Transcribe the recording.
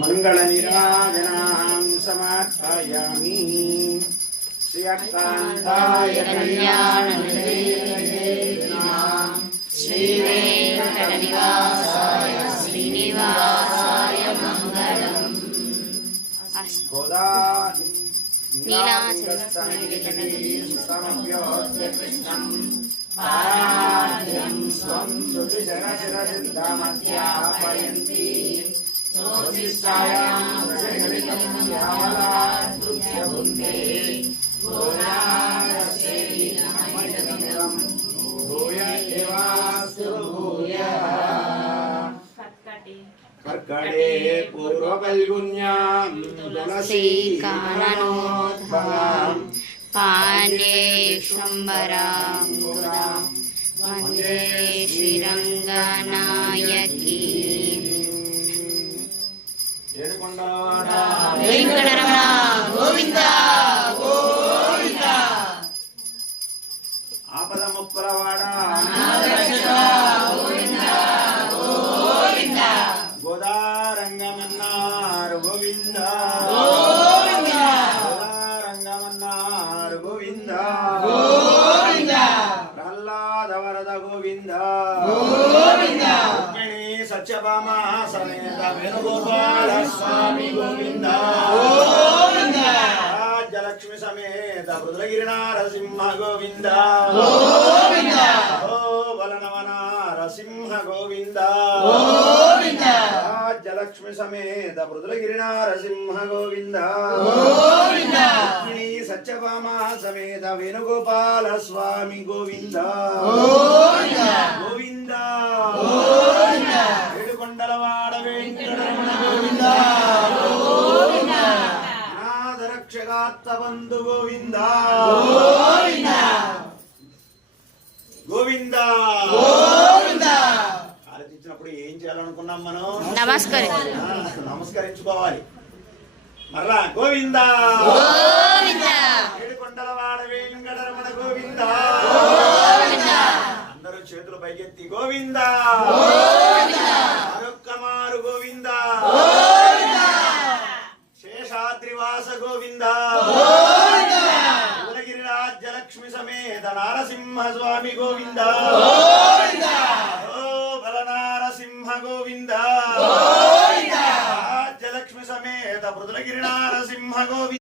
मंगलनीराजनां समर्पयामि। श्रीकान्ताय कल्याणनिधये श्रीवेंकटनिवासाय श्रीनिवासाय मंगलम्। नीलाचलसमभ्योऽद्यकृष्णं पाराद्यं स्वं सुविशरशिरसिद्धामध्यापयन्ति सोऽधिष्ठायां जगदिदं यावलाद्भुत्य वन्दे गोदानस्यै नमः भूय एवास्तु भूयः। कर्कटे पूर्वफल्गुन्यां तुलसी काननोद्भवां पाण्ड्ये शम्बरां गोदां वन्दे श्रीरङ्गनायकी। वेंकटरमण गोविंद गोविंद। आपद मुक्कुलवाड गोविंद गोविंद। गोदारंगमन्नार गोविंद गोविंद। गोदारंगमन्नार गोविंद गोविंद। प्रह्लाद वरद गोविंद गोविंद। सत्यभामा समेत वेणुगोपाल स्वामी गोविंद गोविंद। राज्यलक्ष्मी समेत रुद्रगिरि नारसिंह गोविंद गोविंद। ओ बलनवन नरसिंह गोविंद गोविंद। राज्यलक्ष्मी समेत रुद्रगिरि नारसिंह गोविंद गोविंद। सत्यभामा समेत वेणुगोपाल स्वामी गोविंद गोविंद गोविंद गोविंद। ఏడుకొండలవాడ వెంకటరమణ గోవింద గోవింద। నాదరక్షగాత్త బంధు గోవింద గోవింద గోవింద గోవింద। ఆలోచించినప్పుడు ఏం చేయాలనుకున్నాం మనం? నమస్కరించుకోవాలి. మరలా గోవింద గోవింద। ఏడుకొండలవాడ వెంకటరమణ గోవింద గోవింద। అందరూ చేతులు పైకెత్తి గోవింద గోవింద। మరొక్కమారు గోవింద గోవింద। శేషాద్రివాస గోవింద గోవింద। ఉదగిరి రాజ్యలక్ష్మి సమేత నారసింహ స్వామి గోవింద గోవింద। ఓ బలనారసింహ గోవింద గోవింద। రాజ్యలక్ష్మి సమేత పృథులగిరి నారసింహ గోవింద।